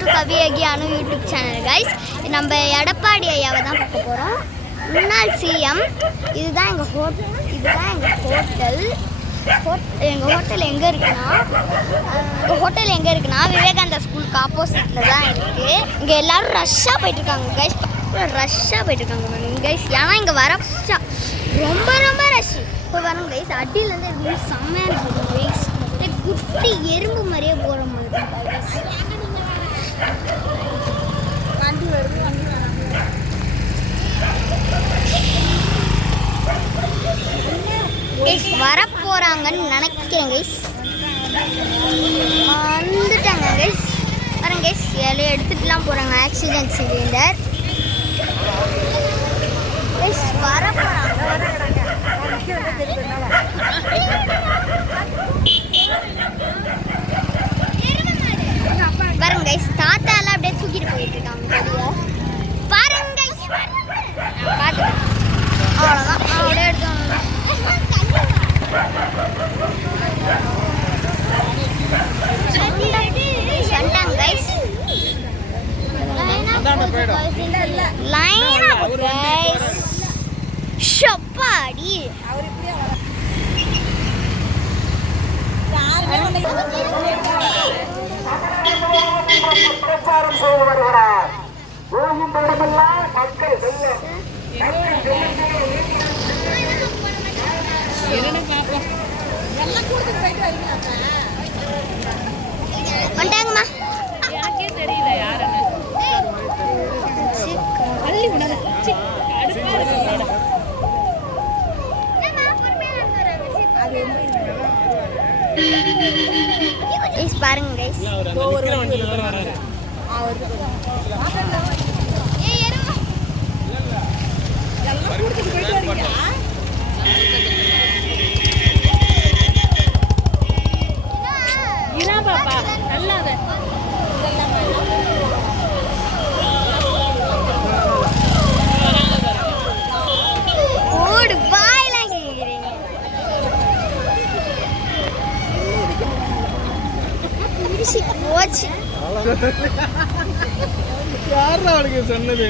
To Kaviyagi Anu YouTube channel guys. நம்ம எடப்பாடி ஐயாவை தான் பார்க்க போகிறோம். முன்னாள் சிஎம். இதுதான் எங்கள் ஹோட்டல். எங்கள் ஹோட்டல் எங்கே இருக்குன்னா விவேகானந்தா ஸ்கூலுக்கு ஆப்போசிட்டில் தான் இருக்குது. இங்கே எல்லோரும் ரஷ்ஷாக போயிட்டுருக்காங்க கைஸ். கைஸ். ஏன்னா இங்கே வர ரொம்ப ரொம்ப ரஷ். இப்போ வரோம் கைஸ். அடியிலேருந்து எதுவுமே செம்மையாக இருக்குது கைஸ். குட்டி எறும்பு மாதிரியே போகிற மாதிரி வரப்போகிறாங்கன்னு நினைக்கிறேன் கைஸ். வந்துட்டாங்க கைஸ். வரேன் கைஸ். எல்லாம் எடுத்துகிட்டுலாம் போகிறாங்க. Oxygen cylinder guys. வரப்போகிறாங்க. பாருங்க கைஸ். தாத்தாலாம் அப்படியே தூக்கிட்டு போயிட்டு இருக்காங்க. பாருங்க கைஸ். பார்த்து அவ்வளோதான். அப்படியே எடுத்தாங்க. ஷப்பாடி பிரச்சாரம் செய்து வருகிறார். மக்கள் வந்துட்டாங்கம்மா. தெரியல யாருன்னு பாருங்க கைஸ். யார் அவளுக்கு சொன்னது?